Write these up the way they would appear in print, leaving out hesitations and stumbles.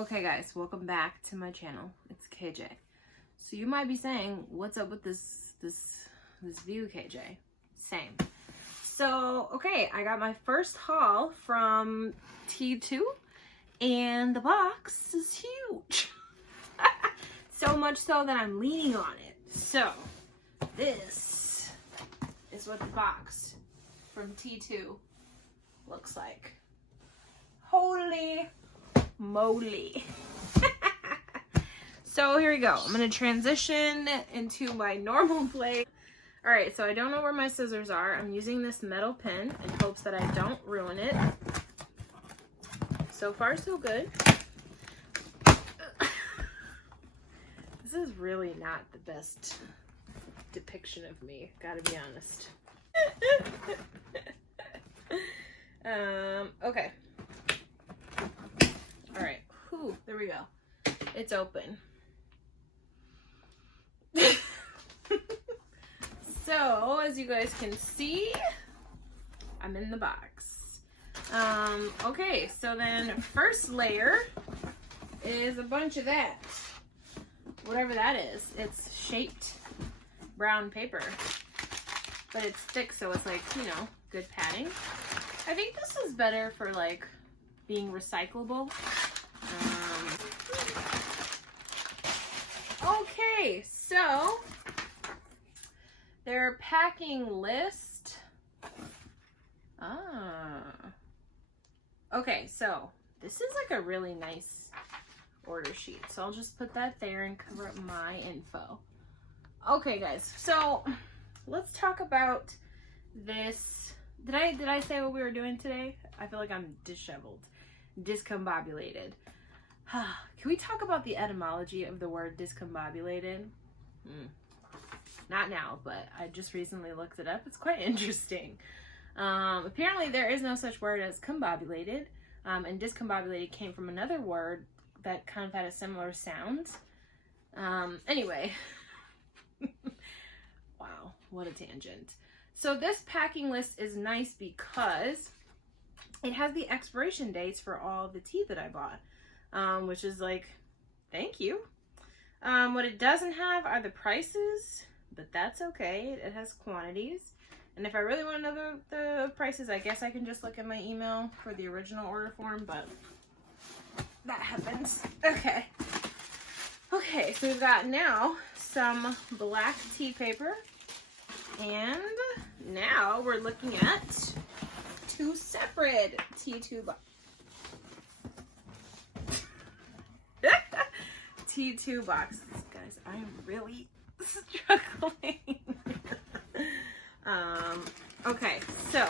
Okay guys, welcome back to my channel. It's KJ. So you might be saying, what's up with this view, KJ? Same. So, okay, I got my first haul from T2 and the box is huge. So much so that I'm leaning on it. So, this is what the box from T2 looks like. Holy moly. So here we go. I'm gonna transition into my normal place. All right, so I don't know where my scissors are. I'm using this metal pen in hopes that I don't ruin it. So far, so good. This is really not the best depiction of me, gotta be honest. Okay. All right. Whew, there we go. It's open. So, as you guys can see, I'm in the box. Okay, so then first layer is a bunch of that. Whatever that is. It's shaped brown paper. But it's thick, so it's like, you know, good padding. I think this is better for like being recyclable. Okay, so their packing list. Okay, so this is like a really nice order sheet. So I'll just put that there and cover up my info. Okay, guys, so let's talk about this. Did I say what we were doing today? I feel like I'm disheveled, discombobulated. Can we talk about the etymology of the word discombobulated? Not now, but I just recently looked it up. It's quite interesting. Apparently there is no such word as combobulated, and discombobulated came from another word that kind of had a similar sound. Anyway. Wow, what a tangent. So this packing list is nice because it has the expiration dates for all the tea that I bought, which is like, thank you. What it doesn't have are the prices, but that's okay. It has quantities. And if I really want to know the prices, I guess I can just look at my email for the original order form, but that happens. Okay. Okay, so we've got now some black tea paper. And now we're looking at two separate T2 T2 boxes. Guys, I am really struggling. Okay, so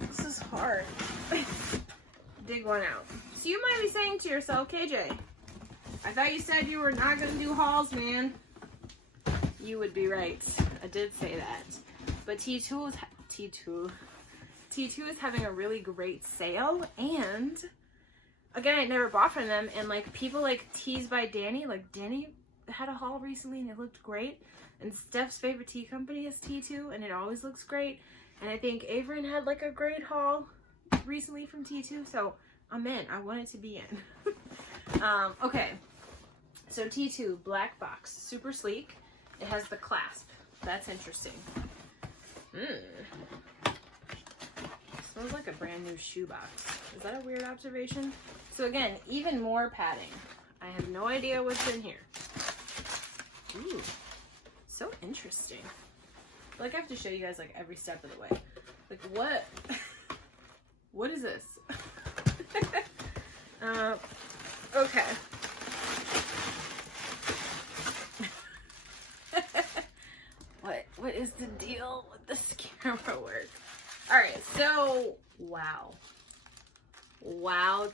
this is hard. Dig one out. So you might be saying to yourself, KJ, I thought you said you were not going to do hauls, man. You would be right. I did say that. But T2 is having a really great sale, and again, I never bought from them, and like people like Teas by Danny, like Danny had a haul recently and it looked great, and Steph's favorite tea company is T2 and it always looks great, and I think Averin had like a great haul recently from T2, so I'm in. I want it to be in. Okay, so T2 black box, super sleek. It has the clasp. That's interesting. Smells like a brand new shoebox. Is that a weird observation? So again, even more padding. I have no idea what's in here. Ooh, so interesting. I feel like I have to show you guys like every step of the way. Like what? What is this? Okay. What is the deal with this camera work? All right, so wow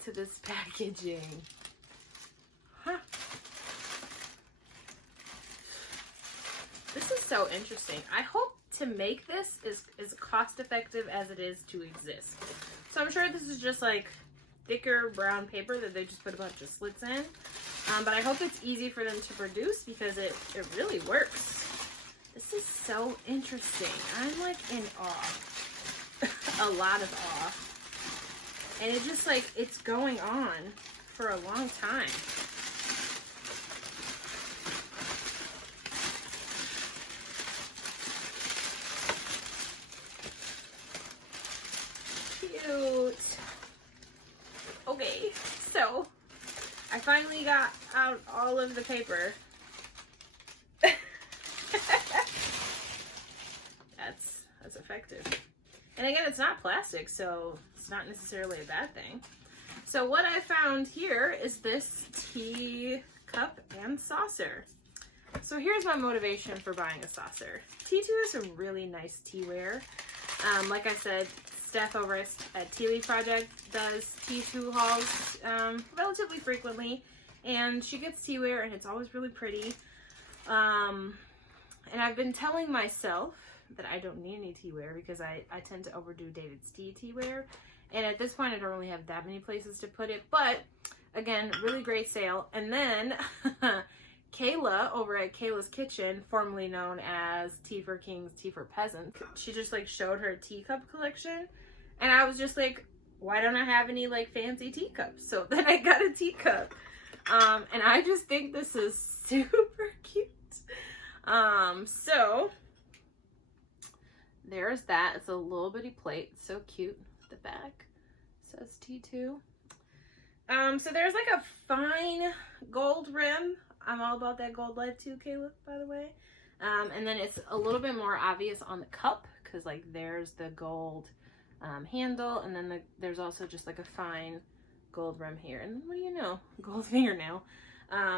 to this packaging. Huh. This is so interesting. I hope to make this as cost effective as it is to exist. So I'm sure this is just like thicker brown paper that they just put a bunch of slits in. But I hope it's easy for them to produce because it really works. This is so interesting. I'm like in awe. A lot of awe. And it just like, it's going on for a long time. Cute. Okay, so I finally got out all of the paper. That's effective. And again, it's not plastic, so it's not necessarily a bad thing. So what I found here is this tea cup and saucer. So here's my motivation for buying a saucer. T2 is a really nice teaware. Like I said, Steph over at Tea Leaf Project does T2 hauls relatively frequently, and she gets teaware and it's always really pretty. And I've been telling myself that I don't need any teaware because I tend to overdo David's teaware, and at this point I don't really have that many places to put it. But again, really great sale. And then Kayla over at Kayla's Kitchen, formerly known as Tea for Kings, Tea for Peasants, she just like showed her teacup collection, and I was just like, why don't I have any like fancy teacups? So then I got a teacup, and I just think this is super cute. So there's that. It's a little bitty plate. It's so cute. The back says T2. So there's like a fine gold rim. I'm all about that gold life too, Kayla, by the way. And then it's a little bit more obvious on the cup because like there's the gold handle, and then there's also just like a fine gold rim here. And what do you know? Gold fingernail.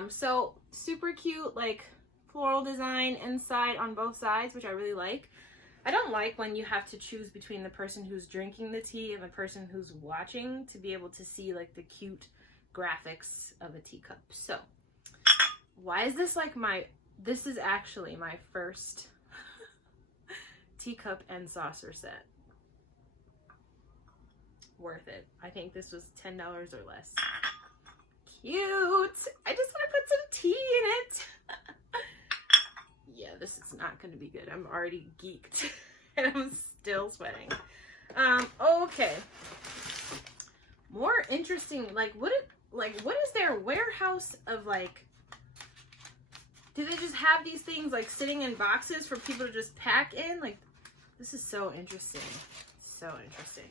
So super cute, like floral design inside on both sides, which I really like. I don't like when you have to choose between the person who's drinking the tea and the person who's watching to be able to see like the cute graphics of a teacup. So why is this like this is actually my first teacup and saucer set. Worth it. I think this was $10 or less. Cute. I just want to put some tea in it. Yeah, this is not going to be good. I'm already geeked and I'm still sweating. Okay. More interesting, like what is their warehouse of like, do they just have these things like sitting in boxes for people to just pack in? Like, this is so interesting. So interesting.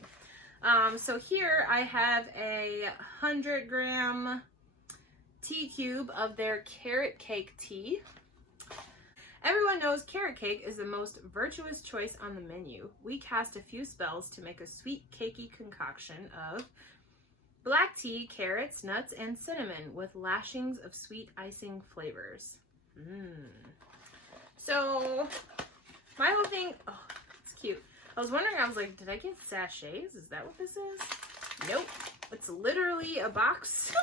So here I have a 100-gram tea cube of their carrot cake tea. Everyone knows carrot cake is the most virtuous choice on the menu. We cast a few spells to make a sweet cakey concoction of black tea, carrots, nuts, and cinnamon with lashings of sweet icing flavors. So my whole thing, oh, it's cute. I was wondering, I was like, did I get sachets? Is that what this is? Nope. It's literally a box.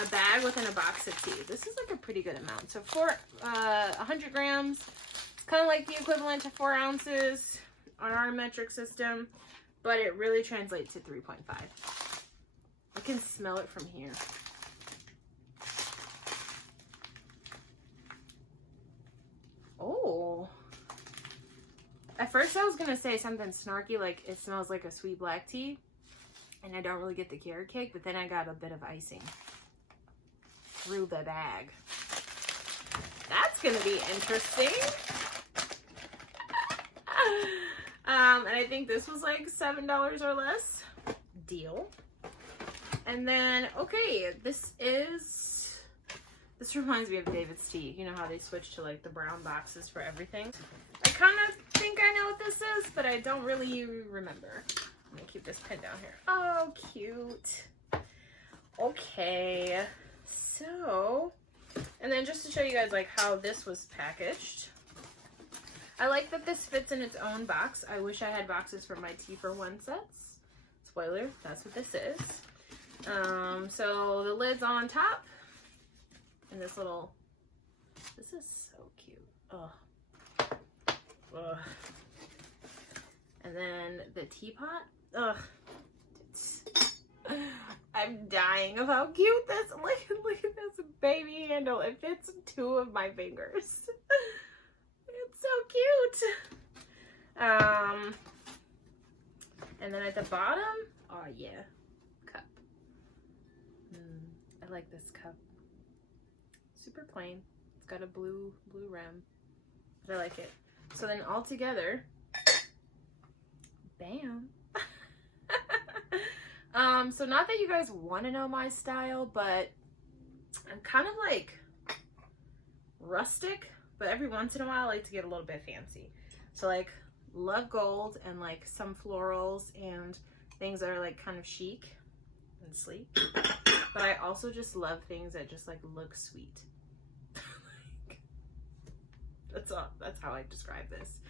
A bag within a box of tea. This is like a pretty good amount. So for 100 grams, it's kind of like the equivalent to 4 ounces on our metric system, but it really translates to 3.5. I can smell it from here. Oh. At first I was going to say something snarky like it smells like a sweet black tea, and I don't really get the carrot cake, but then I got a bit of icing through the bag. That's gonna be interesting. And I think this was like $7 or less. Deal. And then, okay, this reminds me of David's tea. You know how they switch to like the brown boxes for everything? I kind of think I know what this is, but I don't really remember. I'm gonna keep this pin down here. Oh, cute. Okay. So, and then just to show you guys like how this was packaged, I like that this fits in its own box. I wish I had boxes for my tea for one sets. Spoiler, that's what this is. So the lid's on top, and this is so cute. Oh, ugh. And then the teapot. Ugh. I'm dying of how cute this. Look at this baby handle. It fits 2 of my fingers. It's so cute. And then at the bottom, Oh yeah, cup. I like this cup. Super plain. It's got a blue rim, but I like it. So then all together, bam. So not that you guys want to know my style, but I'm kind of like rustic, but every once in a while I like to get a little bit fancy. So like love gold and like some florals and things that are like kind of chic and sleek. But I also just love things that just like look sweet. That's how I describe this.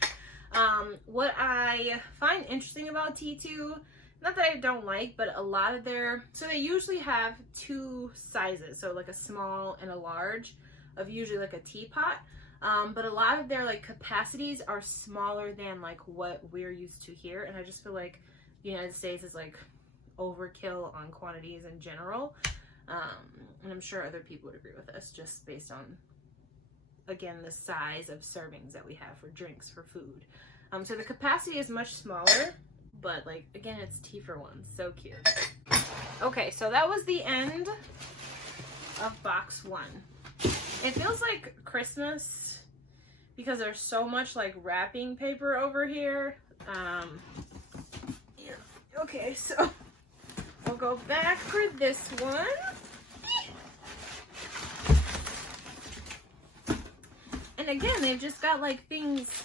What I find interesting about T2, not that I don't like, but a lot of so they usually have two sizes, so like a small and a large of usually like a teapot, but a lot of their like capacities are smaller than like what we're used to here, and I just feel like the United States is like overkill on quantities in general, and I'm sure other people would agree with us just based on, again, the size of servings that we have for drinks, for food. So the capacity is much smaller, but like, again, it's tea for one. So cute. Okay, so that was the end of box 1. It feels like Christmas because there's so much like wrapping paper over here. Yeah. Okay, so we'll go back for this one. And again, they've just got like things,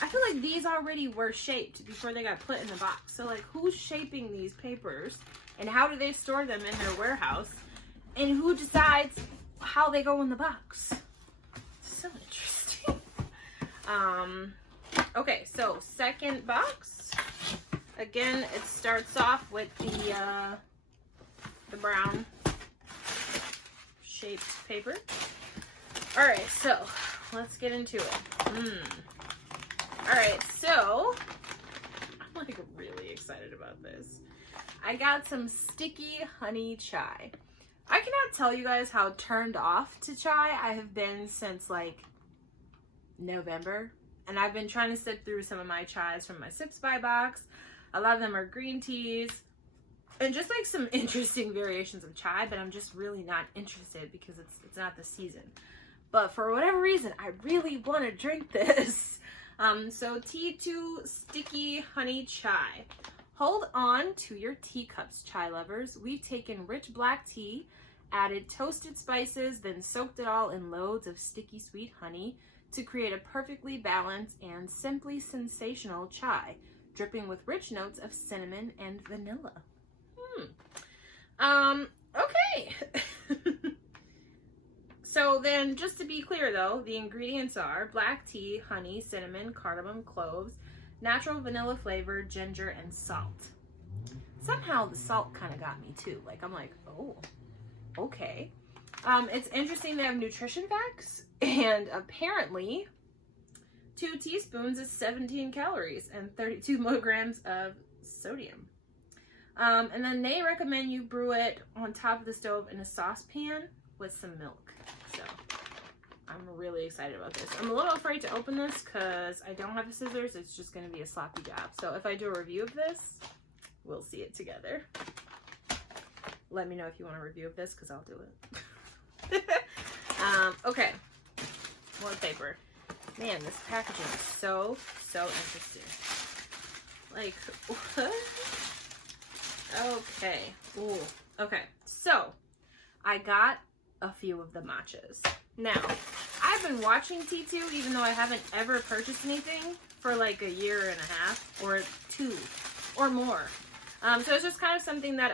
I feel like these already were shaped before they got put in the box. So like, who's shaping these papers and how do they store them in their warehouse, and who decides how they go in the box? It's so interesting. Okay, so second box. Again, it starts off with the brown shaped paper. All right, so let's get into it. All right, so I'm like really excited about this. I got some sticky honey chai. I cannot tell you guys how turned off to chai I have been since like November. And I've been trying to sit through some of my chais from my Sips by box. A lot of them are green teas and just like some interesting variations of chai, but I'm just really not interested because it's not the season. But for whatever reason, I really want to drink this. So T2 Sticky Honey Chai. Hold on to your teacups, chai lovers. We've taken rich black tea, added toasted spices, then soaked it all in loads of sticky sweet honey to create a perfectly balanced and simply sensational chai, dripping with rich notes of cinnamon and vanilla. Okay. So then, just to be clear though, the ingredients are black tea, honey, cinnamon, cardamom, cloves, natural vanilla flavor, ginger, and salt. Somehow the salt kind of got me too. Like, I'm like, oh, okay. It's interesting they have nutrition facts, and apparently 2 teaspoons is 17 calories and 32 milligrams of sodium. And then they recommend you brew it on top of the stove in a saucepan with some milk. So I'm really excited about this. I'm a little afraid to open this because I don't have scissors. It's just going to be a sloppy job. So if I do a review of this, we'll see it together. Let me know if you want a review of this because I'll do it. Okay, more paper. Man, this packaging is so interesting. Like, what? Okay. Ooh. Okay. So, I got a few of the matchas. Now, I've been watching T2, even though I haven't ever purchased anything for like a year and a half or 2 or more. So it's just kind of something that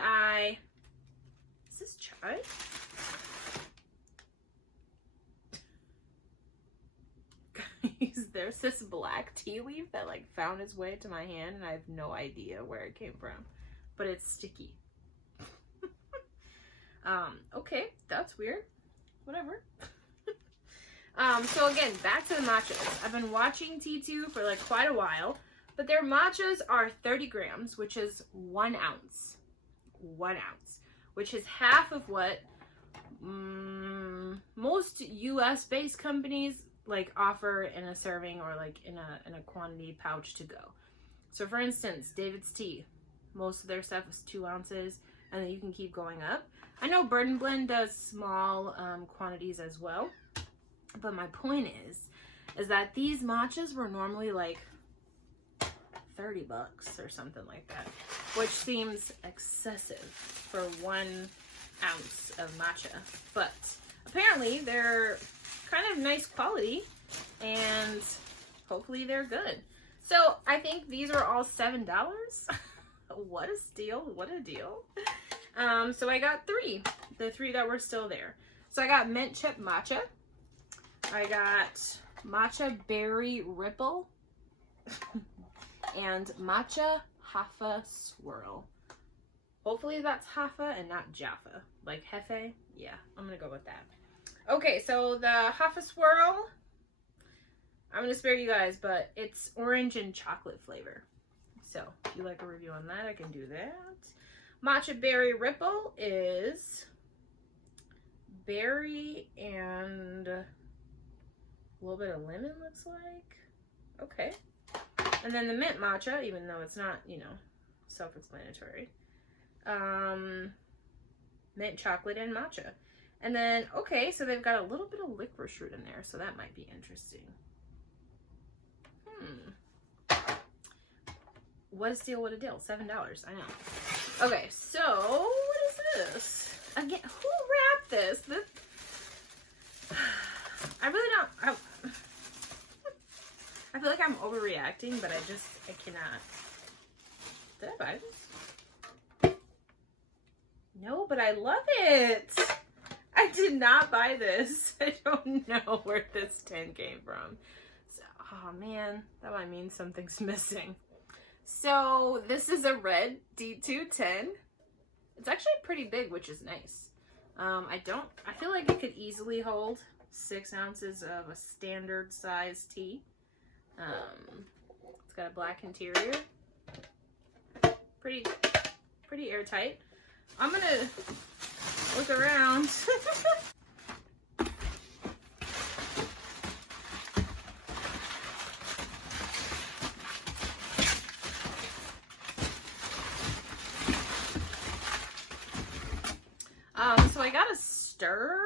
is this chai? Guys, there's this black tea leaf that like found its way to my hand and I have no idea where it came from, but it's sticky. Okay, that's weird. Whatever. So again, back to the matchas. I've been watching T2 for like quite a while, but their matchas are 30 grams, which is 1 ounce. 1 ounce, which is half of what most US based companies like offer in a serving or like in a quantity pouch to go. So for instance, David's Tea, most of their stuff is 2 ounces, and then you can keep going up. I know Bird & Blend does small quantities as well, but my point is that these matchas were normally like $30 or something like that, which seems excessive for 1 ounce of matcha, but apparently they're kind of nice quality and hopefully they're good. So I think these are all $7. What a steal, what a deal. So I got 3, the 3 that were still there. So I got mint chip matcha, I got matcha berry ripple, and matcha Haffa swirl. Hopefully that's Haffa and not Jaffa, like Hefe. Yeah, I'm gonna go with that. Okay, so the Haffa swirl, I'm gonna spare you guys, but it's orange and chocolate flavor. So if you like a review on that, I can do that. Matcha berry ripple is berry and a little bit of lemon, looks like. Okay. And then the mint matcha, even though it's not, you know, self-explanatory. Mint chocolate and matcha. And then, okay, so they've got a little bit of licorice root in there, so that might be interesting. What a steal, what a deal. $7, I know. Okay, so what is this? Again, who wrapped this? I really don't... I feel like I'm overreacting, but I cannot. Did I buy this? No, but I love it. I did not buy this. I don't know where this tin came from. So, oh man, that might mean something's missing. So this is a red D210. It's actually pretty big, which is nice. I feel like it could easily hold 6 ounces of a standard size tea. It's got a black interior. Pretty airtight. I'm gonna look around. So I got a stir.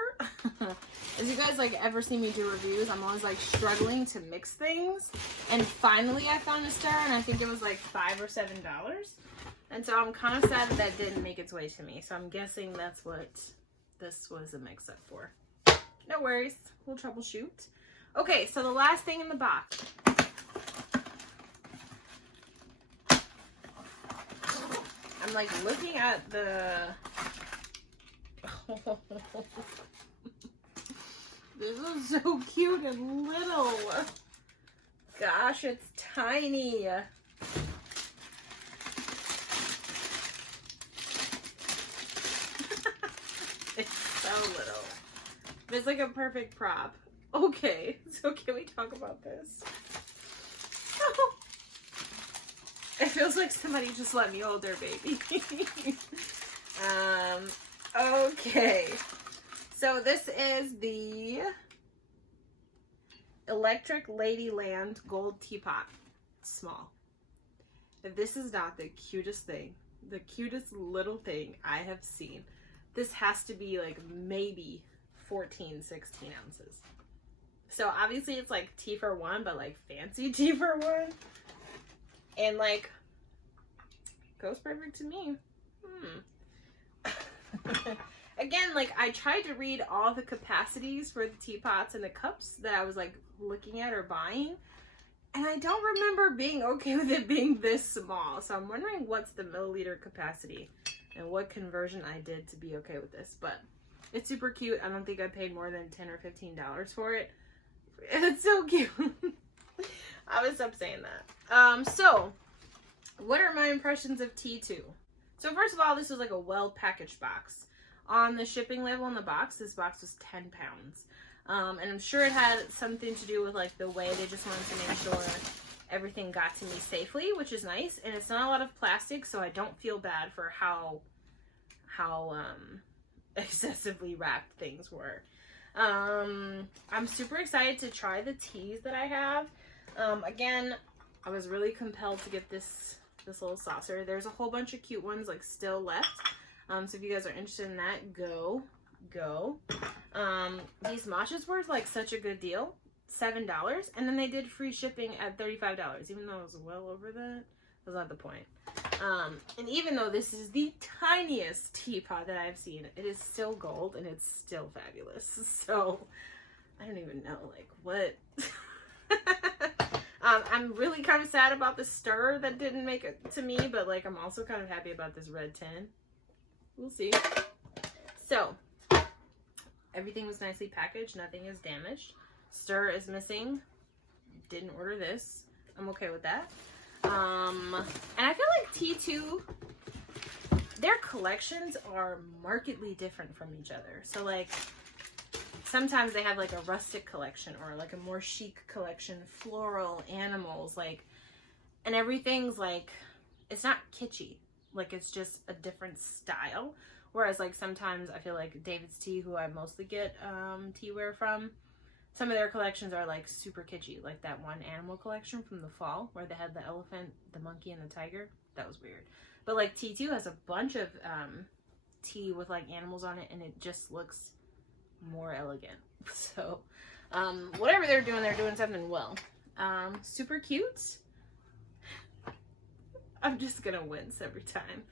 As you guys like ever see me do reviews, I'm always like struggling to mix things. And finally I found a stir, and I think it was like $5 or $7. And so I'm kind of sad that didn't make its way to me. So I'm guessing that's what this was a mix up for. No worries, we'll troubleshoot. Okay, so the last thing in the box. I'm like looking at the... This is so cute and little. Gosh, it's tiny. It's so little. It's like a perfect prop. Okay, so can we talk about this? It feels like somebody just let me hold their baby. Okay. So this is the Electric Ladyland Gold Teapot. Small. If this is not the cutest thing, the cutest little thing I have seen, this has to be like maybe 14, 16 ounces. So obviously it's like tea for one, but like fancy tea for one. And like, goes perfect to me. Again, like I tried to read all the capacities for the teapots and the cups that I was like looking at or buying, and I don't remember being okay with it being this small. So I'm wondering what's the milliliter capacity and what conversion I did to be okay with this. But it's super cute. I don't think I paid more than $10 or $15 for it. It's so cute. I was up saying that. So what are my impressions of T2? So first of all, this was like a well-packaged box. On the shipping label on the box, this box was 10 pounds. And I'm sure it had something to do with like the way they just wanted to make sure everything got to me safely, which is nice. And it's not a lot of plastic, so I don't feel bad for how excessively wrapped things were. I'm super excited to try the teas that I have. Again, I was really compelled to get this this little saucer. There's a whole bunch of cute ones like still left. So if you guys are interested in that, go. These matchas were like such a good deal, $7, and then they did free shipping at $35, even though it was well over that. That's not the point. And even though this is the tiniest teapot that I've seen, it is still gold and it's still fabulous. So I don't even know like what. I'm really kind of sad about the stir that didn't make it to me, but like I'm also kind of happy about this red tin. We'll see. So everything was nicely packaged. Nothing is damaged. Stir is missing. Didn't order this. I'm okay with that. And I feel like T2, their collections are markedly different from each other. So like sometimes they have like a rustic collection or like a more chic collection, floral, animals, like, and everything's like, it's not kitschy. Like it's just a different style. Whereas like sometimes I feel like David's Tea, who I mostly get teaware from, some of their collections are like super kitschy. Like that one animal collection from the fall where they had the elephant, the monkey, and the tiger. That was weird. But like T2 has a bunch of tea with like animals on it, and it just looks more elegant. So whatever they're doing something well. Super cute. I'm just gonna wince every time.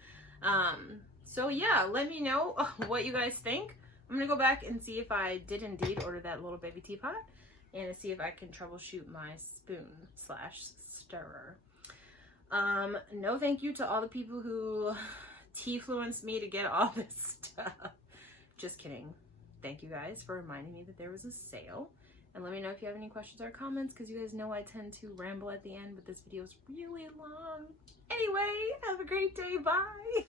So yeah, let me know what you guys think. I'm gonna go back and see if I did indeed order that little baby teapot and see if I can troubleshoot my spoon / stirrer. No thank you to all the people who tea-fluenced me to get all this stuff. Just kidding. Thank you guys for reminding me that there was a sale. And let me know if you have any questions or comments, because you guys know I tend to ramble at the end, but this video is really long. Anyway, have a great day. Bye.